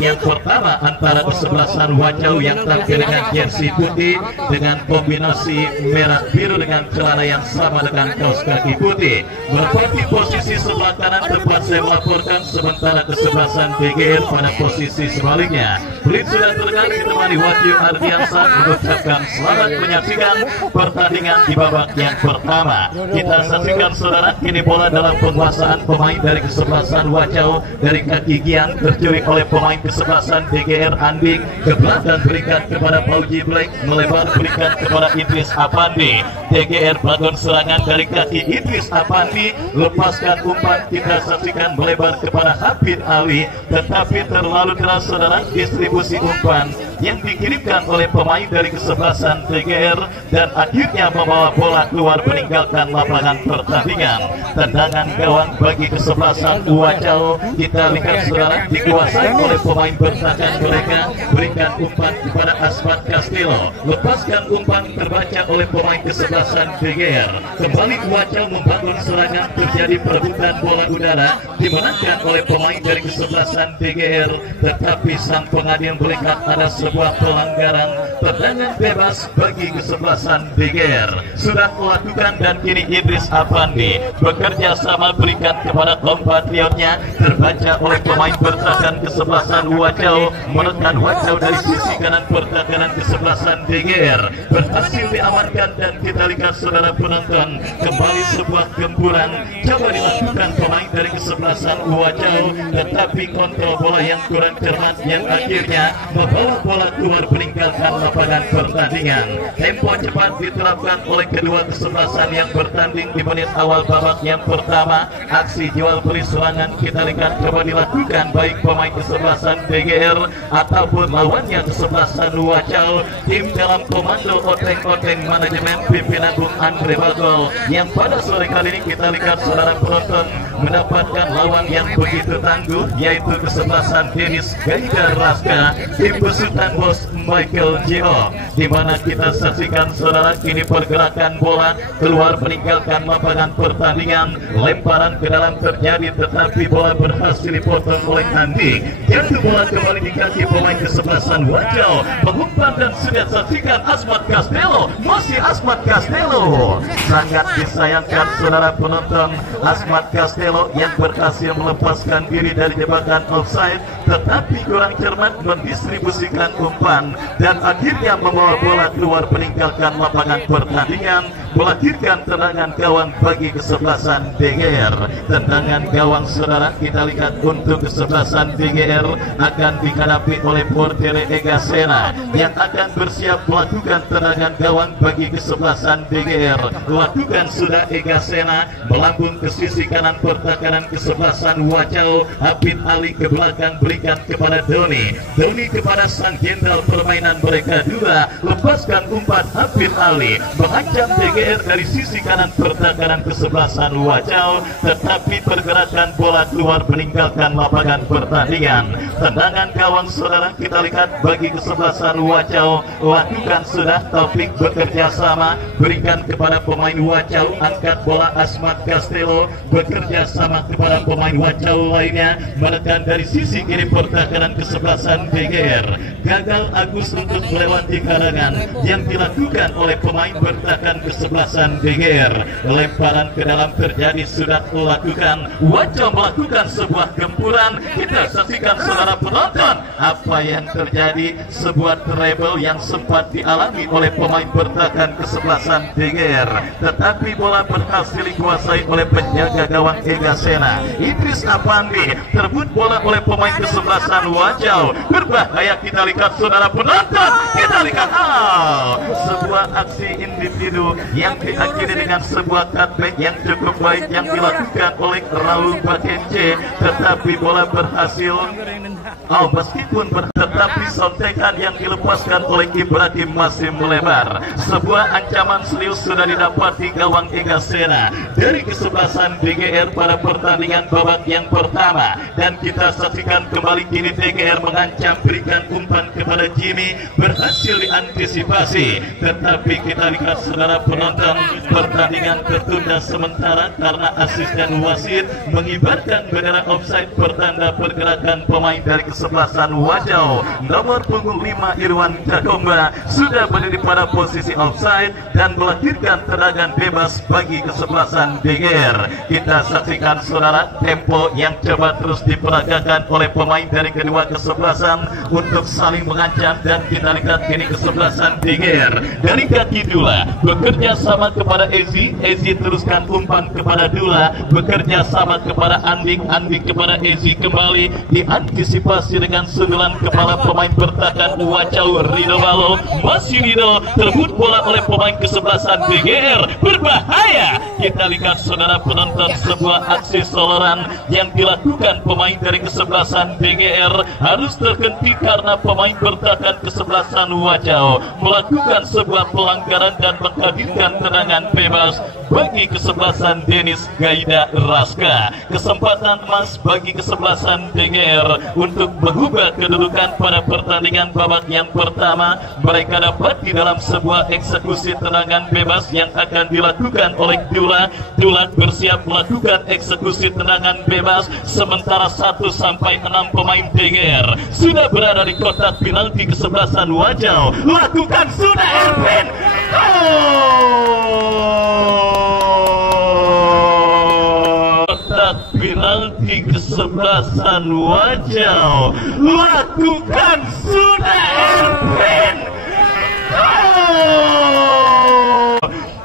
yang pertama antara kesebelasan Wajau yang tampil dengan jersey putih dengan kombinasi merah biru dengan celana yang sama dengan kaos kaki putih. Menempati posisi sebelah kanan tempat saya melaporkan, sementara kesebelasan DGR pada posisi sebaliknya. Pelit sudah terdengar ditemani Wahyu Ardiansa mengucapkan selamat menyaksikan pertandingan di babak yang pertama. Kita saksikan saudara, kini bola dalam penguasaan pemain dari kesebelasan Wajau dari kaki Giang tercuri oleh pemain kesebelasan DGR Anding ke belakang, berikan kepada Pauji Black, melebar berikan kepada Idris Apandi. DGR bangun serangan dari kaki Idris Apandi, lepaskan umpan, kita saksikan melebar kepada Hafid Ali, tetapi terlalu keras saudara distribusi umpan yang dikirimkan oleh pemain dari kesebelasan DGR dan akhirnya membawa bola keluar meninggalkan lapangan pertandingan. Tendangan gawang bagi kesebelasan Wajau, kita lihat saudara dikuasai oleh pemain bertahan mereka, berikan umpan kepada Asmat Castello, lepaskan umpan terbaca oleh pemain kesebelasan DGR. Kembali Wajau membangun serangan, terjadi perebutan bola udara dimenangkan oleh pemain dari kesebelasan DGR, tetapi sang pengadil melihat ada sebuah pelanggaran. Tendangan bebas bagi kesebelasan DGR sudah melakukan dan kini Idris Apandi bekerja sama berikan kepada kompatriotnya, terbaca oleh pemain bertahan kesebelasan Wajau, menekan Wajau dari sisi kanan pertahanan kesebelasan DGR berhasil diamankan dan kita lihat saudara penonton kembali sebuah gempuran coba dilakukan pemain dari kesebelasan Wajau, tetapi kontrol bola yang kurang cermat yang akhirnya membawa bola keluar meninggalkan lapangan pertandingan. Tempo cepat diterapkan oleh kedua kesebelasan yang bertanding di menit awal babak yang pertama. Aksi jual beli serangan kita lihat coba dilakukan baik pemain kesebelasan DGR ataupun lawannya kesebelasan Wajau. Tim dalam komando oteng-oteng manajemen pimpinan Bung Andre Bagol yang pada sore kali ini kita lihat saudara penonton mendapatkan lawan yang begitu tangguh, yaitu kesebelasan Dennis Gaidar Raska tim besutan bos Michael Gio, di mana kita saksikan saudara kini pergerakan bola keluar meninggalkan lapangan pertandingan, lemparan ke dalam terjadi tetapi bola berhasil dipotong oleh Andi. Jatuh bola kembali di kaki pemain kesebelasan Wajau, mengumpan dan sudah saksikan Asmat Castello, masih Asmat Castello. Sangat disayangkan saudara penonton, Asmat Castello yang berhasil melepaskan diri dari jebakan offside tetapi kurang cermat mendistribusikan umpan dan akhirnya membawa bola keluar meninggalkan lapangan pertandingan, melahirkan tendangan gawang bagi kesebelasan DGR. Tendangan gawang saudara kita lihat untuk kesebelasan DGR akan dihadapi oleh Portere Egasena yang akan bersiap melakukan tendangan gawang bagi kesebelasan DGR. Lakukan sudah Egasena, melambung ke sisi kanan pertahanan kesebelasan Wajau. Hafid Ali ke belakang berikan kepada Doni kepada sang jenderal permainan mereka dua, lepaskan umpan Hafid Ali mengancam DGR dari sisi kanan pertahanan kesebelasan Wajau, tetapi pergerakan bola keluar meninggalkan lapangan pertandingan. Tendangan gawang saudara kita lihat bagi kesebelasan Wajau, lakukan sudah Taufik bekerja sama berikan kepada pemain Wajau, angkat bola Asmat Castello bekerja sama kepada pemain Wajau lainnya, menekan dari sisi kiri pertahanan kesebelasan DGR. Gagal Agus untuk melewati karangan yang dilakukan oleh pemain bertahan kesebelasan DGR. Lemparan ke dalam terjadi sudah melakukan Wajau melakukan sebuah gempuran. Kita saksikan saudara penonton apa yang terjadi, sebuah treble yang sempat dialami oleh pemain bertahan kesebelasan DGR, tetapi bola berhasil dikuasai oleh penjaga gawang Egasena. Idris Apandi terbut bola oleh pemain kesebelasan Wajau, berbahaya. Kita lihat saudara penonton, kita lihat sebuah aksi individu yang diakhiri dengan sebuah cutback yang cukup baik yang dilakukan oleh Raul Bakenje, tetapi bola berhasil meskipun tetapi sontekan yang dilepaskan oleh Ibrahim masih melebar. Sebuah ancaman serius sudah didapati gawang Egasena dari kesebelasan DGR pada pertandingan babak yang pertama, dan kita saksikan kembali kini DGR mengancam berikan umpan kepada Jimmy, berhasil diantisipasi, tetapi kita lihat saudara penonton pertandingan tertunda sementara karena asisten wasit mengibarkan bendera offside pertanda pergerakan pemain dari kesebelasan Wajau. Nomor punggung 5 Irwan Jakomba sudah berdiri pada posisi offside dan melahirkan tendangan bebas bagi kesebelasan DGR. Kita saksikan saudara tempo yang coba terus diperagakan oleh pemain dari kedua kesebelasan untuk saling mengancam, dan kita lihat ini kesebelasan DGR dari kaki Dula bekerja sama kepada Ezi teruskan umpan kepada Dula, bekerja sama kepada Andik kepada Ezi, kembali diantisipasi dengan sundulan kepala pemain bertahan Wajau Rido Balo. Masih Rido terbut bola oleh pemain kesebelasan DGR, berbahaya. Kita lihat saudara penonton, sebuah aksi soloran yang dilakukan pemain dari kesebelasan DGR harus terhenti karena pemain bertahan kesebelasan Wajau melakukan sebuah pelanggaran dan menghadirkan tendangan bebas bagi kesebelasan Denis Gaida Raska. Kesempatan emas bagi kesebelasan DGR untuk mengubah kedudukan pada pertandingan babak yang pertama. Mereka dapat di dalam sebuah eksekusi tendangan bebas yang akan dilakukan oleh Dula. Dula bersiap melakukan eksekusi tendangan bebas, sementara 1 sampai 6 pemain DGR sudah berada di kotak penalti kesebelasan Wajau. Lakukan sudah Erwin. Kotak penalti kesebelasan Wajau. Lakukan sudah Erwin.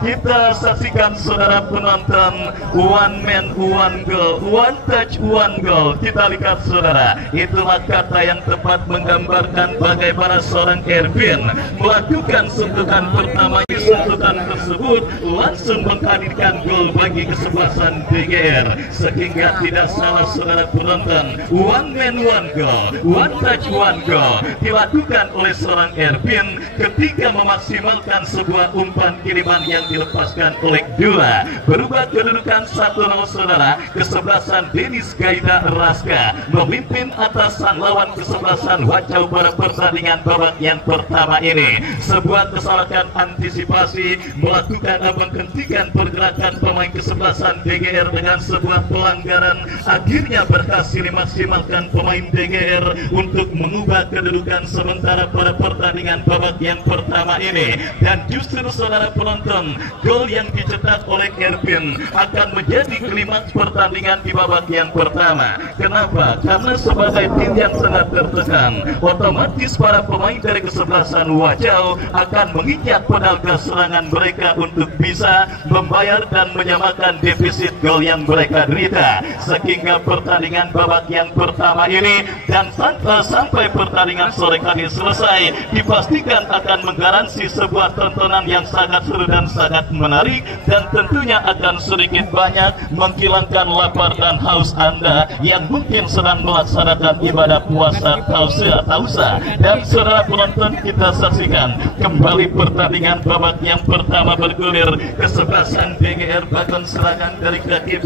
Kita saksikan saudara penonton, one man one goal, one touch one goal. Kita lihat saudara, itulah kata yang tepat menggambarkan bagaimana seorang Erwin melakukan sentuhan pertama. Sentuhan tersebut langsung menghadirkan gol bagi kesebelasan DGR, sehingga tidak salah saudara penonton, one man one goal, one touch one goal dilakukan oleh seorang Erwin ketika memaksimalkan sebuah umpan kiriman yang dilepaskan oleh Dula. Berubah kedudukan 1-0 saudara. Kesebelasan Denis Gaida Raska memimpin atasan lawan kesebelasan Wajau pada pertandingan babak yang pertama ini. Sebuah kesalahan antisipasi melakukan dan menghentikan pergerakan pemain kesebelasan DGR dengan sebuah pelanggaran, akhirnya berhasil dimaksimalkan pemain DGR untuk mengubah kedudukan sementara pada pertandingan babak yang pertama ini. Dan justru saudara penonton, gol yang dicetak oleh Erwin akan menjadi klimaks pertandingan di babak yang pertama. Kenapa? Karena sebagai tim yang sangat tertekan, otomatis para pemain dari kesebelasan Wajau akan menginjak pedal gas serangan mereka untuk bisa membayar dan menyamakan defisit gol yang mereka derita. Sehingga pertandingan babak yang pertama ini dan sampai pertandingan sore hari selesai dipastikan akan menggaransi sebuah tontonan yang sangat seru dan sangat menarik, dan tentunya akan sedikit banyak menghilangkan lapar dan haus Anda yang mungkin sedang melaksanakan ibadah puasa tausa. Dan saudara penonton, kita saksikan kembali pertandingan babak yang pertama bergulir. Kesebelasan DGR bahkan serangan dari kaki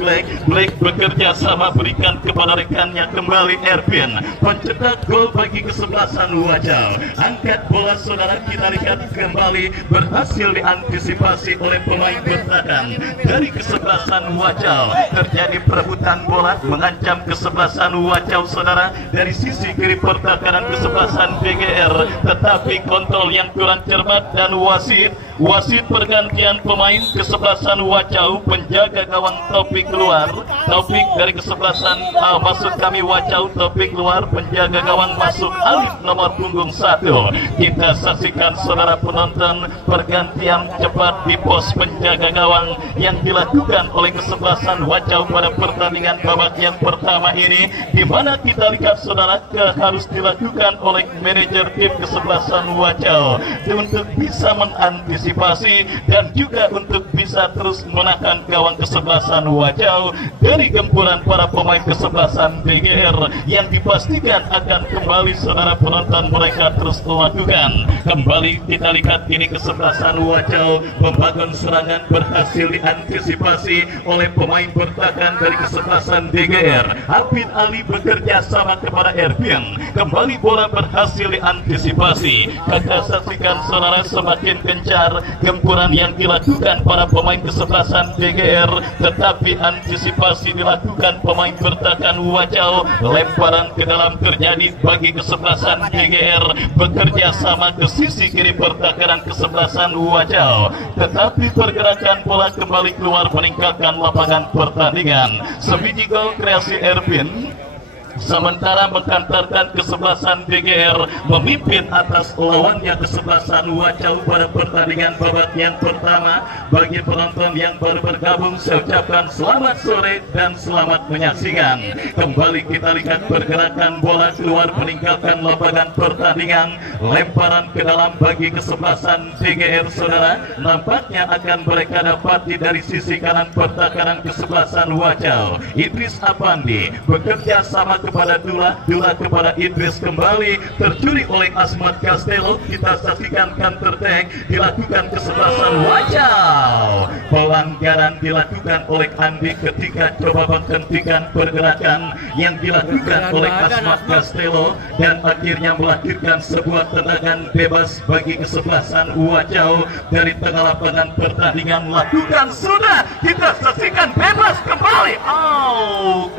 Black bekerja sama berikan kepada rekannya kembali Erwin pencetak gol bagi kesebelasan Wajau. Angkat bola saudara, kita lihat kembali berhasil diantisipasi oleh pemain bertahan dari kesebelasan Wajau. Terjadi perebutan bola mengancam kesebelasan Wajau saudara dari sisi kiri pertahanan kesebelasan DGR, tetapi kontrol yang kurang cermat dan wasit pergantian pemain kesebelasan Wajau, penjaga gawang Taufik keluar, Taufik dari kesebelasan masuk kami Wajau, Taufik keluar, penjaga gawang masuk Alif nomor punggung 1. Kita saksikan saudara penonton pergantian cepat di pos penjaga gawang yang dilakukan oleh kesebelasan Wajau pada pertandingan babak yang pertama ini, di mana kita lihat saudara harus dilakukan oleh manajer tim kesebelasan Wajau untuk bisa mengantisipasi dan juga untuk bisa terus menahan gawang kesebelasan Wajau dari gempuran para pemain kesebelasan DGR yang dipastikan akan kembali saudara penonton mereka terus melakukan. Kembali kita lihat ini kesebelasan Wajau membangun serangan berhasil diantisipasi oleh pemain bertahan dari kesebelasan DGR. Alvin Ali bekerja sama kepada Erwin. Kembali bola berhasil diantisipasi. Kita saksikan saudara semakin gencar gempuran yang dilakukan para pemain kesebelasan DGR, tetapi antisipasi dilakukan pemain bertahan Wajau. Lemparan ke dalam terjadi bagi kesebelasan DGR, bekerja sama ke sisi kiri pertahanan kesebelasan Wajau, tetapi pergerakan bola kembali keluar meninggalkan lapangan pertandingan. Sebiji gol kreasi Ervin, sementara mengantarkan kesebelasan DGR memimpin atas lawannya kesebelasan Wajau pada pertandingan babak yang pertama. Bagi penonton yang baru bergabung, saya ucapkan selamat sore dan selamat menyaksikan. Kembali kita lihat pergerakan bola keluar meninggalkan lapangan pertandingan. Lemparan ke dalam bagi kesebelasan DGR, saudara, nampaknya akan mereka dapati dari sisi kanan pertahanan kesebelasan Wajau. Idris Apandi bekerja sama kepada Dula kepada Idris, kembali tercuri oleh Asmat Castello. Kita saksikan counter attack dilakukan kesebelasan Wajau. Pelanggaran dilakukan oleh Andi ketika coba menghentikan pergerakan yang dilakukan oleh Asmat Castello dan akhirnya melahirkan sebuah tendangan bebas bagi kesebelasan Wajau dari tengah lapangan pertandingan. Lakukan sudah, kita saksikan bebas kembali.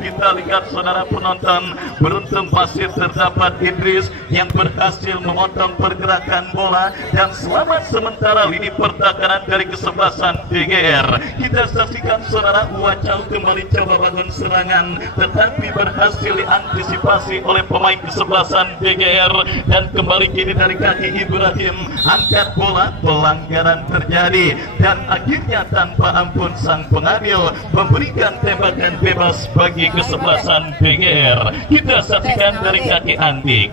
Kita lihat saudara penonton, beruntung masih terdapat Idris yang berhasil memotong pergerakan bola dan selamat sementara lini pertahanan dari kesebelasan DGR. Kita saksikan saudara, Wajau kembali coba bangun serangan, tetapi berhasil diantisipasi oleh pemain kesebelasan DGR dan kembali kini dari kaki Ibrahim, angkat bola, pelanggaran terjadi dan akhirnya tanpa ampun sang pengadil memberikan tembakan bebas bagi kesebelasan DGR. Kita saksikan dari kaki Andi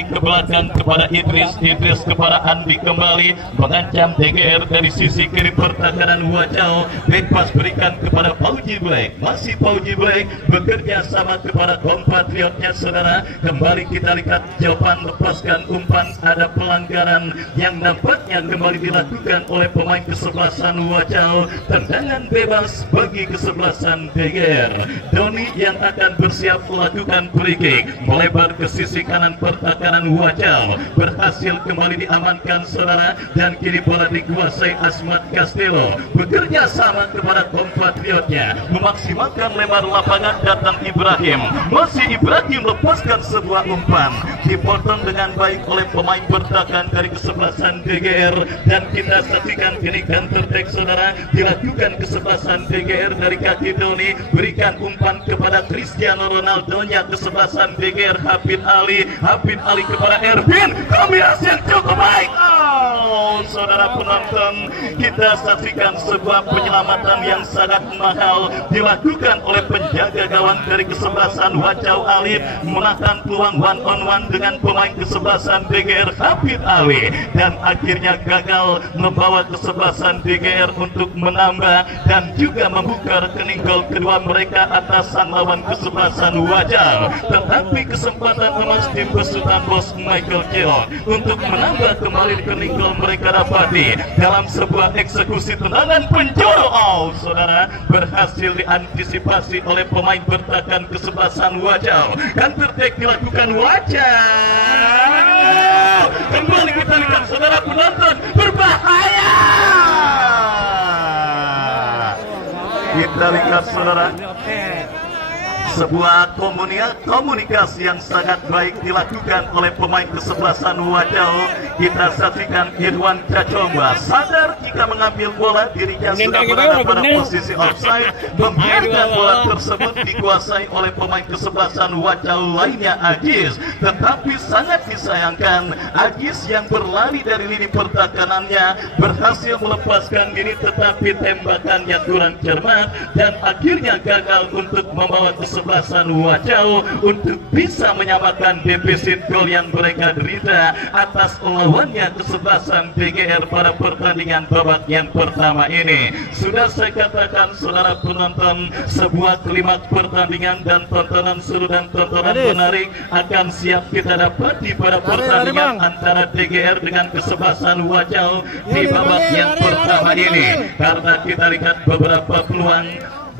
ke belakang kepada Idris kepada Andi, kembali mengancam DGR dari sisi kiri pertahanan Wajau. Bebas berikan kepada Pauji Black, masih Pauji Black bekerja sama kepada kompatriotnya, saudara. Kembali kita lihat jawaban lepaskan umpan, ada pelanggaran yang nampaknya kembali dilakukan oleh pemain kesebelasan Wajau. Tendangan bebas bagi kesebelasan DGR. Doni yang akan bersiap melakukan free kick melebar ke sisi kanan pertahanan Wajau, berhasil kembali diamankan saudara dan kini bola dikuasai Asmat Castello. Bekerja sama kepada kompatriotnya memaksimalkan lebar lapangan, datang Ibrahim, masih Ibrahim lepaskan sebuah umpan, dipotong dengan baik oleh pemain bertahan dari kesebelasan DGR dan kita saksikan kini counter attack saudara dilakukan kesebelasan DGR dari kaki Doni, berikan umpan kepada Cristiano Ronaldo nya kesebelasan DGR, Hafid Ali kepada Ervin, kombinasi yang cukup baik. Saudara penonton, kita saksikan sebuah penyelamatan yang sangat mahal dilakukan oleh penjaga gawang dari kesebelasan Wajau, Alif menahan peluang one on one dengan pemain kesebelasan DGR, Hafid Ali, dan akhirnya gagal membawa kesebelasan DGR untuk menambah dan juga membuka rekening gol kedua mereka atas sang lawan kesebelasan Wajau. Tetapi kesempatan emas tim besutan bos Michael Keon untuk menambah kembali rekening gol mereka dapati dalam sebuah eksekusi tendangan penjuru. Saudara, berhasil diantisipasi oleh pemain bertahan kesebelasan Wajau. Counter attack dilakukan Wajau. Kembali kita lihat saudara penonton, berbahaya. Kita lihat saudara, sebuah komunikasi yang sangat baik dilakukan oleh pemain kesebelasan Wajau. Kita saksikan Irwan Cacomba sadar jika mengambil bola dirinya sudah berada pada posisi offside, membiarkan bola tersebut dikuasai oleh pemain kesebelasan Wajau lainnya Ajis. Tetapi sangat disayangkan, Ajis yang berlari dari lini pertahanannya berhasil melepaskan diri, tetapi tembakannya kurang cermat dan akhirnya gagal untuk membawa kesebelasan Wajau untuk bisa menyamakan defisit gol yang mereka derita atas lawannya kesebelasan DGR pada pertandingan babak yang pertama ini. Sudah saya katakan saudara penonton, sebuah klimaks pertandingan dan tontonan seru dan tontonan menarik akan siap kita dapati pada pertandingan antara DGR dengan kesebelasan Wajau di babak yang pertama ini, karena kita lihat beberapa peluang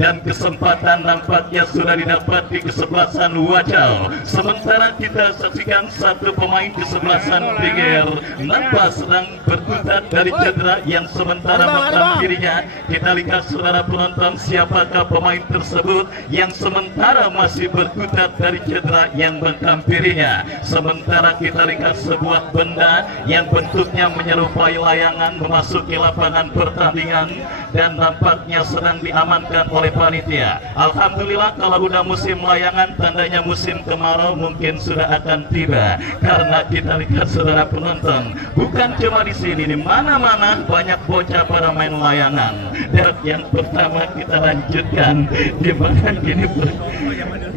dan kesempatan nampaknya sudah didapat di kesebelasan Wajau. Sementara kita saksikan satu pemain kesebelasan DGR nampak sedang berkutat dari cedera yang sementara menghampirinya. Kita lihat saudara penonton siapakah pemain tersebut yang sementara masih berkutat dari cedera yang menghampirinya. Sementara kita lihat sebuah benda yang bentuknya menyerupai layangan memasuki lapangan pertandingan dan nampaknya sedang diamankan oleh panitia. Alhamdulillah kalau udah musim layangan tandanya musim kemarau mungkin sudah akan tiba. Karena kita lihat saudara penonton, bukan cuma di sini, di mana-mana banyak bocah pada main layangan. Dan yang pertama kita lanjutkan di mana gini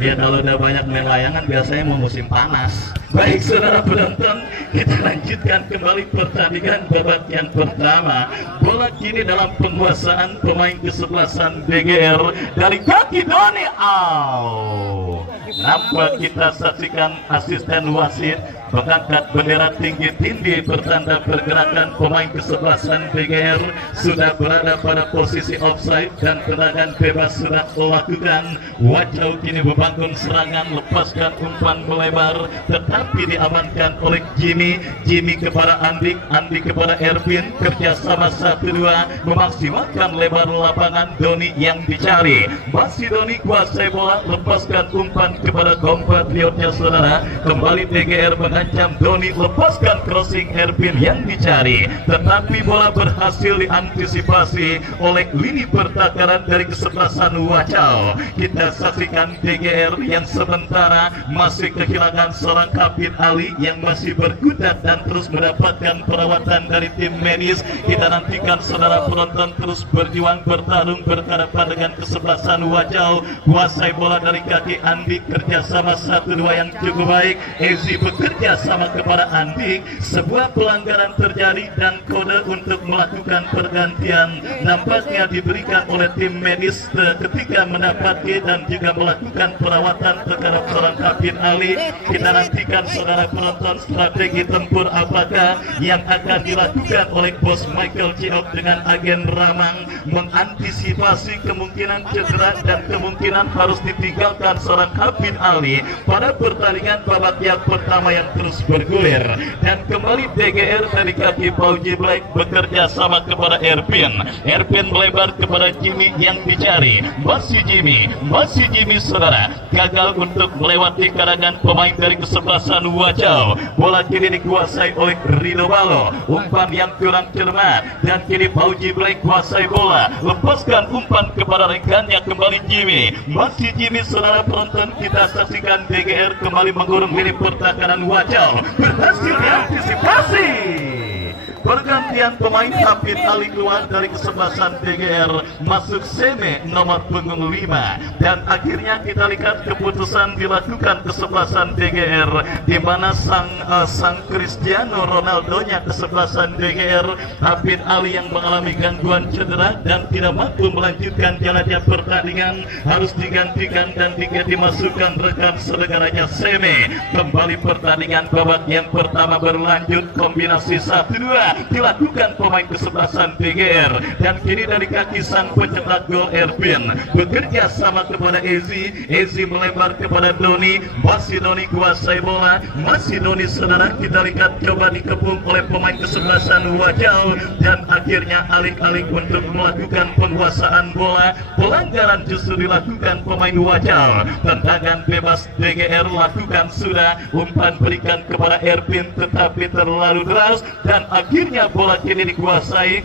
ya, kalau udah banyak main layangan biasanya mau musim panas. Baik saudara penonton, kita lanjutkan kembali pertandingan babak yang pertama. Bola kini dalam penguasaan pemain kesebelasan DGR dari kaki Doni. Nampak kita saksikan asisten wasit mengangkat bendera tinggi-tinggi bertanda pergerakan pemain kesebelasan DGR sudah berada pada posisi offside dan tendangan bebas sudah dilakukan. Wajau kini membangun serangan, lepaskan umpan melebar tetapi diamankan oleh Jimmy kepada Andik kepada Erwin, kerjasama 1-2 memaksimalkan lebar lapangan. Doni yang dicari, masih Doni kuasai bola, lepaskan umpan kepada kompatriotnya saudara. Kembali DGR mengancam, Doni lepaskan crossing Erwin yang dicari, tetapi bola berhasil diantisipasi oleh lini pertahanan dari kesebelasan Wajau. Kita saksikan DGR yang sementara masih kehilangan seorang Kapten Ali yang masih berkutat dan terus mendapatkan perawatan dari tim medis. Kita nantikan saudara penonton terus berjuang bertarung berhadapan dengan kesebelasan Wajau. Kuasai bola dari kaki Andik, kerjasama 1-2 yang cukup baik. Ezi bekerja sama kepada Andik. Sebuah pelanggaran terjadi dan kode untuk melakukan pergantian nampaknya diberikan oleh tim medis ketika mendapati dan juga melakukan perawatan terhadap seorang Kapten Ali. Kita nantikan saudara penonton strategi tempur apakah yang akan dilakukan oleh bos Michael Ciok dengan agen Ramang mengantisipasi kemungkinan cedera dan kemungkinan harus ditinggalkan seorang Kapten Ali pada pertandingan babak yang pertama yang terus bergulir. Dan kembali DGR dari kaki Pauji Black bekerja sama kepada Erwin melebar kepada Jimmy yang dicari, masih Jimmy saudara gagal untuk melewati karangan pemain dari kesebelasan Wajau. Bola kini dikuasai oleh Rido Balo, umpan yang kurang cermat dan kini Pauji Black kuasai bola, lepaskan umpan kepada rekannya. Kembali Jimmy, masih Jimmy saudara penonton. Kita saksikan DGR kembali mengurung lini pertahanan Wajau, berhasil diantisipasi. Pergantian pemain Kapten Ali keluar dari kesebelasan DGR, masuk Seme nomor punggung 5. Dan akhirnya kita lihat keputusan dilakukan kesebelasan DGR di mana sang Cristiano Ronaldo-nya kesebelasan DGR, Kapten Ali yang mengalami gangguan cedera dan tidak mampu melanjutkan jalannya pertandingan, harus digantikan dan dimasukkan rekan saudaranya Seme. Kembali pertandingan babak yang pertama berlanjut, kombinasi 1-2 dilakukan pemain kesebelasan DGR dan kini dari kaki sang pencetak gol Erwin bekerja sama kepada Ezi melebar kepada Doni, masih Doni kuasai bola, masih Doni saudara. Kita lihat coba dikepung oleh pemain kesebelasan Wajau dan akhirnya alih-alih untuk melakukan penguasaan bola, pelanggaran justru dilakukan pemain Wajau. Tendangan bebas DGR lakukan sudah, umpan berikan kepada Erwin tetapi terlalu deras dan akhirnya bola kini dikuasai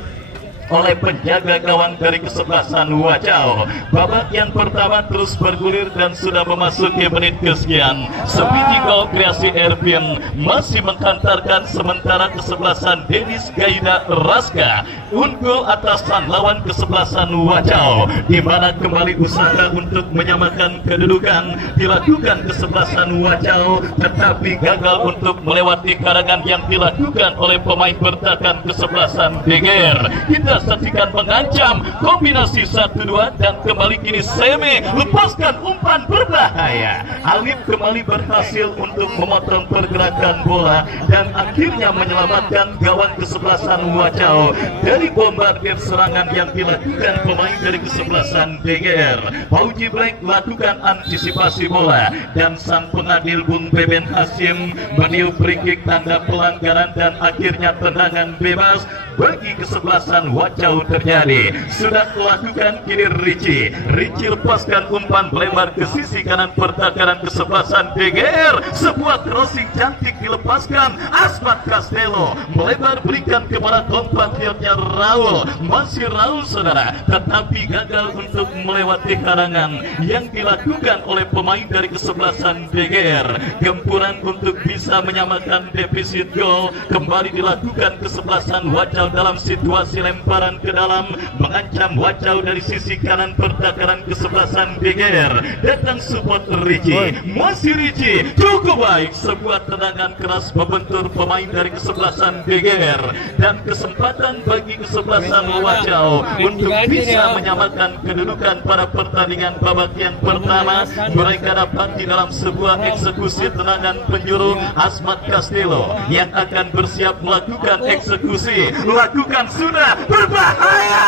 oleh penjaga gawang dari kesebelasan Wajau. Babak yang pertama terus bergulir dan sudah memasuki menit kesekian. Sebiji gol kreasi Erwin masih menghantarkan, sementara kesebelasan Dennis Gaida Raska unggul atasan lawan kesebelasan Wajau, di mana kembali usaha untuk menyamakan kedudukan dilakukan kesebelasan Wajau tetapi gagal untuk melewati karangan yang dilakukan oleh pemain bertahan kesebelasan DGR. Kita kita saksikan mengancam kombinasi 1-2 dan kembali kini Seme lepaskan umpan berbahaya. Alif kembali berhasil untuk memotong pergerakan bola dan akhirnya menyelamatkan gawang kesebelasan Wacau dari bombardir serangan yang dilakukan pemain dari kesebelasan DGR. Pauji Black lakukan antisipasi bola dan sang pengadil Bung Beben Hasim meniup free kick tanda pelanggaran dan akhirnya tendangan bebas bagi kesebelasan Wacau terjadi. Sudah melakukan kini Ricci lepaskan umpan melebar ke sisi kanan pertahanan kesebelasan DGR. Sebuah crossing cantik dilepaskan Asmat Castello melebar berikan kepada kompatriotnya Raul. Masih Raul saudara, tetapi gagal untuk melewati halangan yang dilakukan oleh pemain dari kesebelasan DGR. Gempuran untuk bisa menyamakan defisit gol kembali dilakukan kesebelasan Wacau dalam situasi lemparan ke dalam mengancam Wacau dari sisi kanan pertahanan kesebelasan DGR. Datang support Ricci, masih Ricci cukup baik, sebuah tendangan keras membentur pemain dari kesebelasan DGR dan kesempatan bagi kesebelasan Wacau untuk bisa menyamakan kedudukan pada pertandingan babak yang pertama. Mereka dapat di dalam sebuah eksekusi tendangan penjuru Asmat Castello yang akan bersiap melakukan eksekusi. Lakukan sudah berbahaya.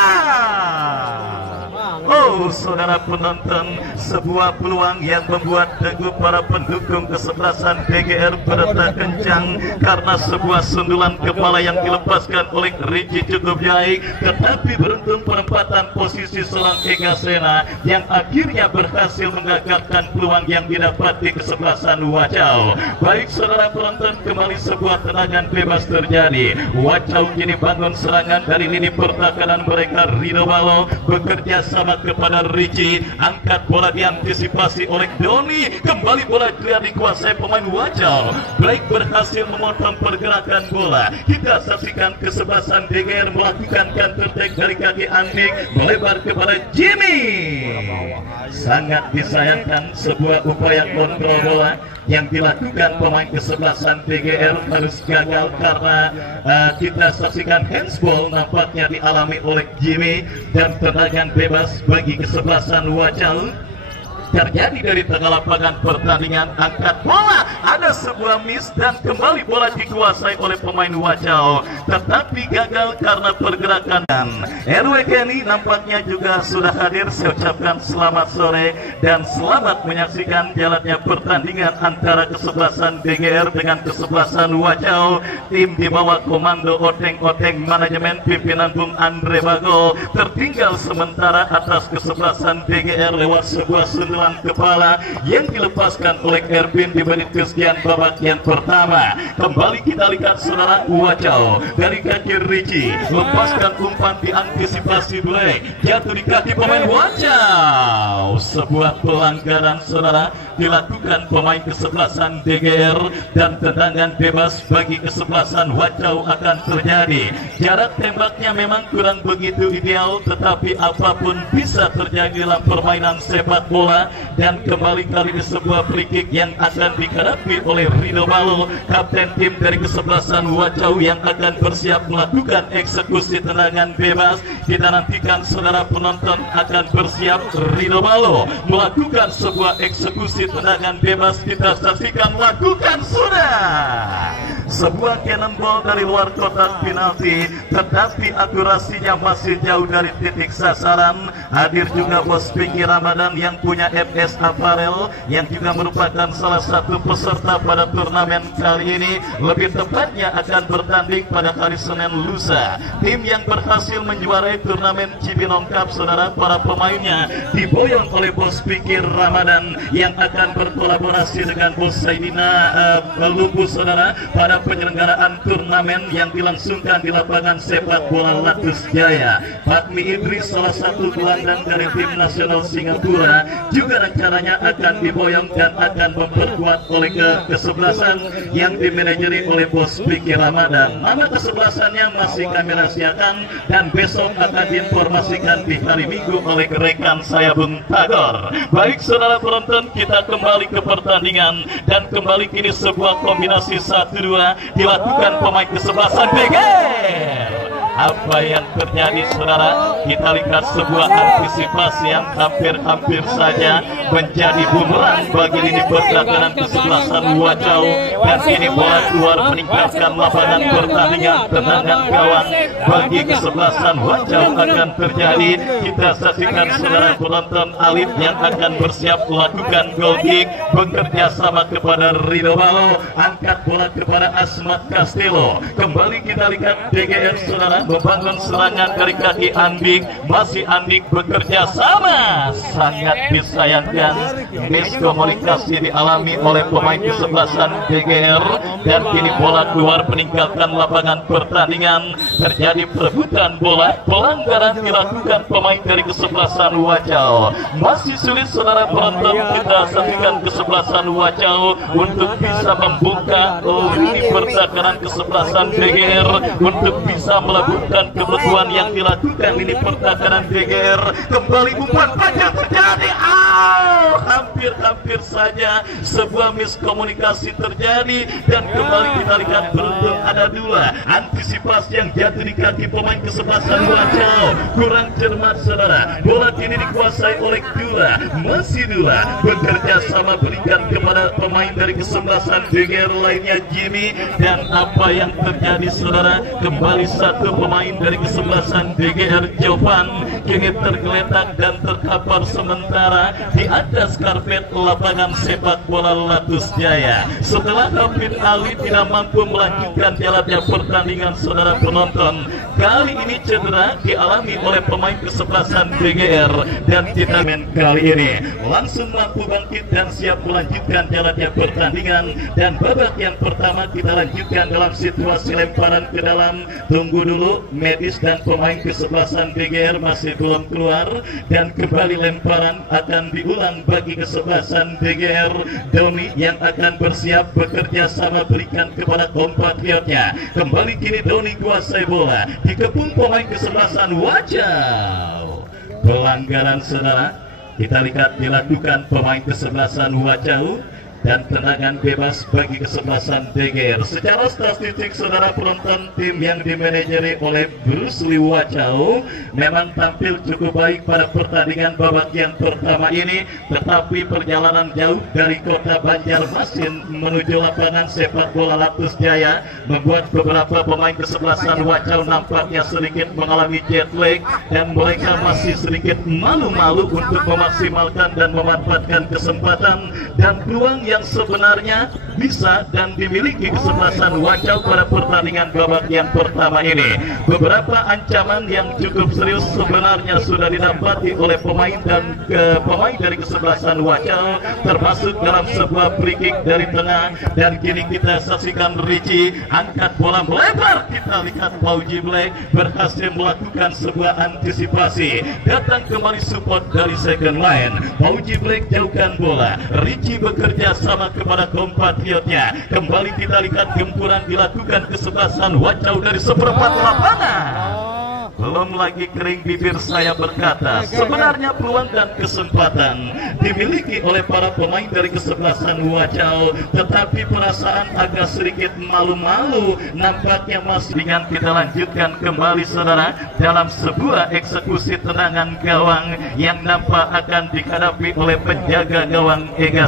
Oh saudara penonton, sebuah peluang yang membuat dagu para pendukung kesebelasan DGR berdetak kencang karena sebuah sundulan kepala yang dilepaskan oleh Ricci cukup baik, tetapi beruntung penempatan posisi seorang Ega Sena yang akhirnya berhasil menggagalkan peluang yang didapati kesebelasan Wacau. Baik saudara penonton, kembali sebuah tendangan bebas terjadi. Wacau kini bangun serangan dari lini pertahanan mereka. Rino Balo bekerja sama kepada Ricci, angkat bola diantisipasi oleh Doni, kembali bola clear dikuasai pemain Wacau. Blake berhasil memotong pergerakan bola. Kita saksikan kesebelasan DGR melakukan counter attack dari kaki Andik melebar kepada Jimmy. Sangat disayangkan sebuah upaya kontrol bola yang dilakukan pemain kesebelasan DGR harus gagal karena kita saksikan handsball nampaknya dialami oleh Jimmy dan tendangan bebas bagi kesebelasan Wacau terjadi dari tengah lapangan pertandingan. Angkat bola, ada sebuah miss dan kembali bola dikuasai oleh pemain Wacau, tetapi gagal karena pergerakan. Dan RW Kenny nampaknya juga sudah hadir. Saya ucapkan selamat sore dan selamat menyaksikan jalannya pertandingan antara kesebelasan DGR dengan kesebelasan Wacau. Tim di bawah komando Oteng-Oteng manajemen pimpinan Bung Andre Bago tertinggal sementara atas kesebelasan DGR lewat sebuah sundulan kepala yang dilepaskan oleh Erwin di menit kesekian babak yang pertama. Kembali kita lihat saudara, Wacau dari kaki Ricci lepaskan umpan diantisipasi Black, jatuh di kaki pemain Wacau. Sebuah pelanggaran saudara dilakukan pemain kesebelasan DGR dan tendangan bebas bagi kesebelasan Wacau akan terjadi. Jarak tembaknya memang kurang begitu ideal, tetapi apapun bisa terjadi dalam permainan sepak bola. Dan kembali kali ini sebuah free kick yang akan dihadapi oleh Rino Balo, kapten tim dari kesebelasan Wacau yang akan bersiap melakukan eksekusi tendangan bebas. Kita nantikan saudara penonton akan bersiap. Rino Balo melakukan sebuah eksekusi tendangan bebas. Kita saksikan, lakukan sudah sebuah cannonball dari luar kotak penalti, tetapi akurasinya masih jauh dari titik sasaran. Hadir juga Bos Pinky Ramadan yang punya FS Apparel yang juga merupakan salah satu peserta pada turnamen kali ini. Lebih tepatnya akan bertanding pada hari Senin lusa. Tim yang berhasil menjuarai turnamen Cibinong Cup saudara, para pemainnya diboyong oleh Bos Pinky Ramadan yang akan berkolaborasi dengan Bos Saidina Lubus saudara pada penyelenggaraan turnamen yang dilangsungkan di lapangan sepak bola Latus Jaya. Fatmi Idris, salah satu gelandang dari tim nasional Singapura, juga rencananya akan diboyong dan akan memperkuat oleh kesebelasan yang dimanajeri oleh Bos Pinky Ramadan. Nama kesebelasannya masih kami rahasiakan dan besok akan diinformasikan di hari Minggu oleh rekan saya Bung Tagor. Baik saudara penonton, kita kembali ke pertandingan dan kembali kini sebuah kombinasi 1-2 dilakukan pemain kesebelasan DGR. apa yang terjadi saudara? Kita lihat sebuah antisipasi yang hampir-hampir saja menjadi bumerang bagi lini pertahanan kesebelasan Wacau, dan ini bola keluar meninggalkan lapangan pertandingan. Tendangan gawang bagi kesebelasan Wacau akan terjadi. Kita saksikan saudara penonton Alif yang akan bersiap melakukan goal kick, bekerja sama kepada Rido Balo, angkat bola kepada Asmat Castello. Kembali kita lihat DGR saudara membangun serangan dari kaki Andik, masih Andik bekerja sama. Sangat disayangkan miskomunikasi dialami oleh pemain kesebelasan DGR, dan kini bola keluar meninggalkan lapangan pertandingan. Terjadi perebutan bola, pelanggaran dilakukan pemain dari kesebelasan Wacau. Masih sulit saudara penonton kita saksikan kesebelasan Wacau untuk bisa membuka lini pertahanan kesebelasan DGR, untuk bisa melakukan kebutuhan yang dilakukan lini pertahanan DGR. Kembali umpan panjang terjadi, hampir saja sebuah miskomunikasi terjadi, dan kembali kita lihat beruntung ada dua antisipasi yang jatuh di kaki pemain kesebelasan Wacau. Kurang cermat saudara, bola kini dikuasai oleh Dula, masih Dula bekerja sama berikan kepada pemain dari kesebelasan DGR lainnya Jimmy, dan apa yang terjadi saudara? Kembali satu pemain dari kesebelasan DGR Jovan kini tergeletak dan terkapar sementara di atas karpet lapangan sepak bola Latus Jaya. Setelah David Ali tidak mampu melanjutkan jalannya pertandingan saudara penonton, kali ini cedera dialami oleh pemain kesebelasan DGR, dan kita kali ini langsung mampu bangkit dan siap melanjutkan jalannya pertandingan. Dan babak yang pertama kita lanjutkan dalam situasi lemparan ke dalam. Tunggu dulu, medis dan pemain kesebelasan DGR masih belum keluar, dan kembali lemparan akan diulang bagi kesebelasan DGR. Doni yang akan bersiap bekerja sama berikan kepada kompatriotnya. Kembali kini Doni kuasai bola, dikepung pemain kesebelasan Wacau. Pelanggaran saudara kita lihat dilakukan pemain kesebelasan Wacau, dan tendangan bebas bagi kesebelasan DGR. Secara statistik saudara penonton, tim yang dimanajeri oleh Bruce Lee Wacau memang tampil cukup baik pada pertandingan babak yang pertama ini, tetapi perjalanan jauh dari kota Banjarmasin menuju lapangan sepak bola Latus Jaya membuat beberapa pemain kesebelasan Wacau nampaknya sedikit mengalami jet lag, dan mereka masih sedikit malu-malu untuk memaksimalkan dan memanfaatkan kesempatan dan peluang yang sebenarnya bisa dan dimiliki kesebelasan Wacau pada pertandingan babak yang pertama ini. Beberapa ancaman yang cukup serius sebenarnya sudah didapati oleh pemain dari kesebelasan Wacau, termasuk dalam sebuah free kick dari tengah, dan kini kita saksikan Richie angkat bola melebar. Kita lihat Pauji Black berhasil melakukan sebuah antisipasi, datang kembali support dari second line. Pauji Black jauhkan bola, Richie bekerja sama kepada kompatriotnya. Kembali kita lihat gempuran dilakukan kesebelasan Wacau dari seperempat lapangan. Belum lagi kering bibir saya berkata, sebenarnya peluang dan kesempatan dimiliki oleh para pemain dari kesebelasan Wacau, tetapi perasaan agak sedikit malu-malu nampaknya masih. Dengan kita lanjutkan kembali saudara dalam sebuah eksekusi tendangan gawang yang nampak akan dihadapi oleh penjaga gawang Ega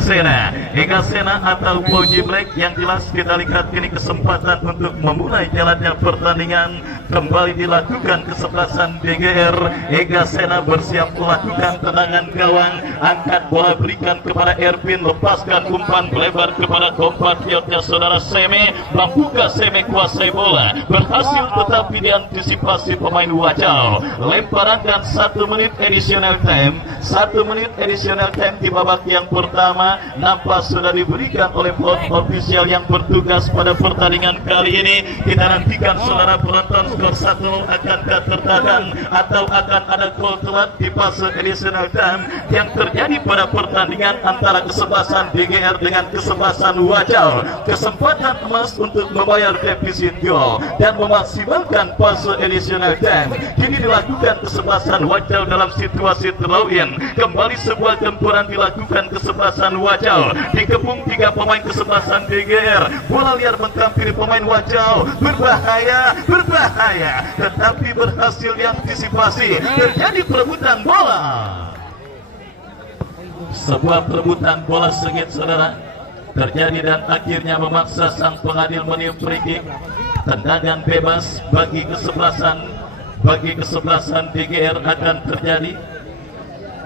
Sena atau Pauji Black. Yang jelas kita lihat ini kesempatan untuk memulai jalannya pertandingan. Kembali dilakukan kesebelasan DGR. Ega Sena bersiap melakukan tendangan gawang, angkat bola berikan kepada Ervin, lepaskan umpan melebar kepada kompatriotnya saudara Seme. Mampukah Seme kuasai bola? Berhasil tetapi diantisipasi pemain Wacau. Lemparan dan 1 menit additional time. 1 menit additional time di babak yang pertama nampak sudah diberikan oleh pihak ofisial yang bertugas pada pertandingan kali ini. Kita nantikan saudara penonton, skor 1 akankah tertahan atau akan ada gol telat di fase additional time yang terjadi pada pertandingan antara kesebelasan DGR dengan kesebelasan Wacau. Kesempatan emas untuk membayar defisit gol dan memaksimalkan fase additional time kini dilakukan kesebelasan Wacau dalam situasi throw in. Kembali sebuah gempuran dilakukan kesebelasan Wacau, dikepung 3 pemain kesebelasan DGR. Bola liar menghampiri pemain Wacau, berbahaya berbahaya, tetapi berhasil diantisipasi. Terjadi perebutan bola. Sebuah perebutan bola sengit, saudara, terjadi dan akhirnya memaksa sang pengadil meniup free kick. Tendangan bebas bagi kesebelasan DGR akan terjadi.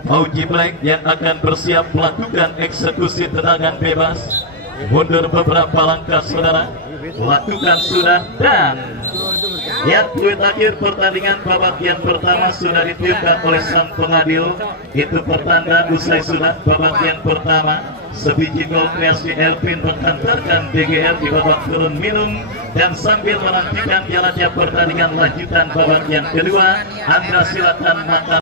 Mauji Black yang akan bersiap melakukan eksekusi tendangan bebas. Mundur beberapa langkah, saudara, lakukan sudah, dan yang fluid akhir pertandingan babak yang pertama sudah ditiupkan oleh sang pengadil. Itu pertanda usai sudah babak yang pertama. Sebiji gol kreasi Elvin menghantarkan DGR di babak turun minum, dan sambil menantikan jalannya pertandingan lanjutan babak yang kedua, Andra silakan mata